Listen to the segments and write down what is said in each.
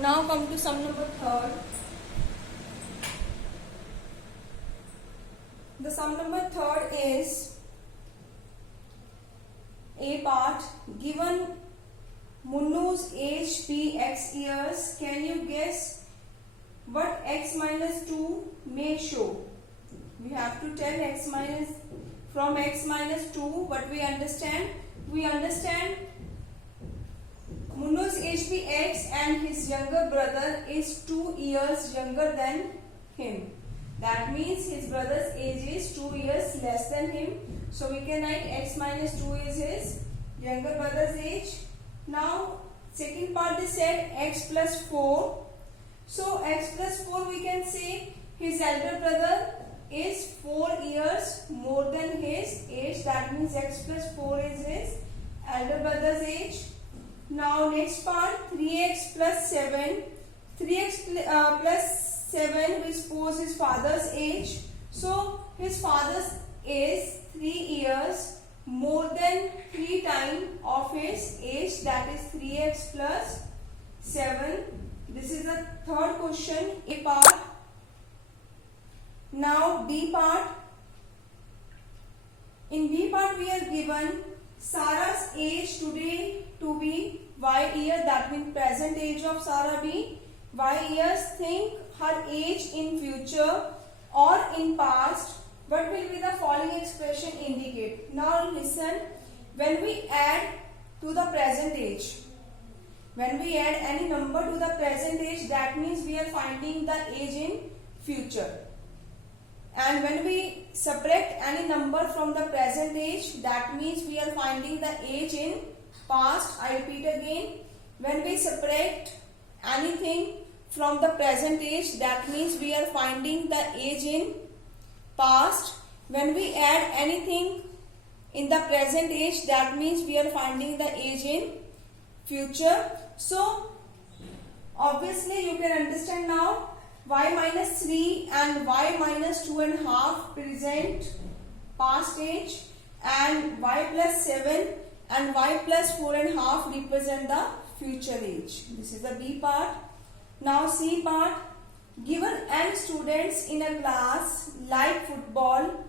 Now come to sum number third. The sum number third is a part. Given Munnu's age be x years, can you guess what x minus 2 may show? We have to tell x minus from x minus 2 what we understand. We understand Munnu's age be x and his younger brother is 2 years younger than him. That means his brother's age is 2 years less than him. So we can write x minus 2 is his younger brother's age. Now second part they said x plus 4. So x plus 4 we can say his elder brother is 4 years more than his age. That means x plus 4 is his elder brother's age. Now next part 3x plus 7. 3x plus 7 we suppose his father's age. So his father's is 3 years more than 3 times of his age, that is 3x plus 7. This is the third question, A part. Now B part. In B part we are given Sarah's age today to be y year, that means present age of Sarah be y years. Think her age in future or in past. What will be the following expression indicate? Now listen, when we add to the present age, when we add any number to the present age, that means we are finding the age in future. And when we subtract any number from the present age, that means we are finding the age in past. I repeat again, when we subtract anything from the present age, that means we are finding the age in past. When we add anything in the present age, that means we are finding the age in future. So obviously you can understand now y minus 3 and y minus 2.5 present past age, and y plus 7 and y plus 4.5 represent the future age. This is the B part. Now C part. Given n students in a class like football,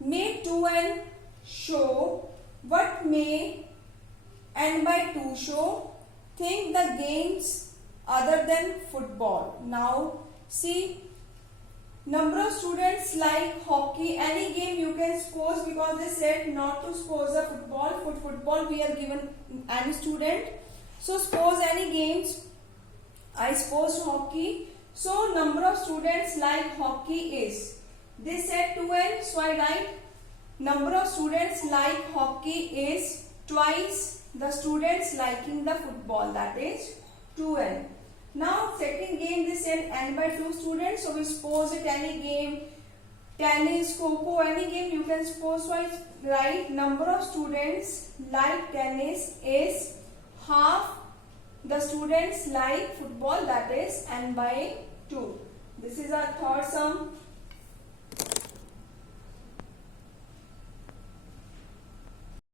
may 2n show what may n by 2 show. Think the games other than football. Now see, number of students like hockey, any game you can suppose, because they said not to suppose a football. For football we are given any student. So suppose any games, I suppose hockey. So number of students like hockey is, they said 2n, so I write number of students like hockey is twice the students liking the football, that is 2n. Now second game they said n by 2 students, so we suppose it any game, tennis, kho-kho, any game you can suppose. So I write number of students like tennis is half the students like football, that is n by 2. This is our third sum.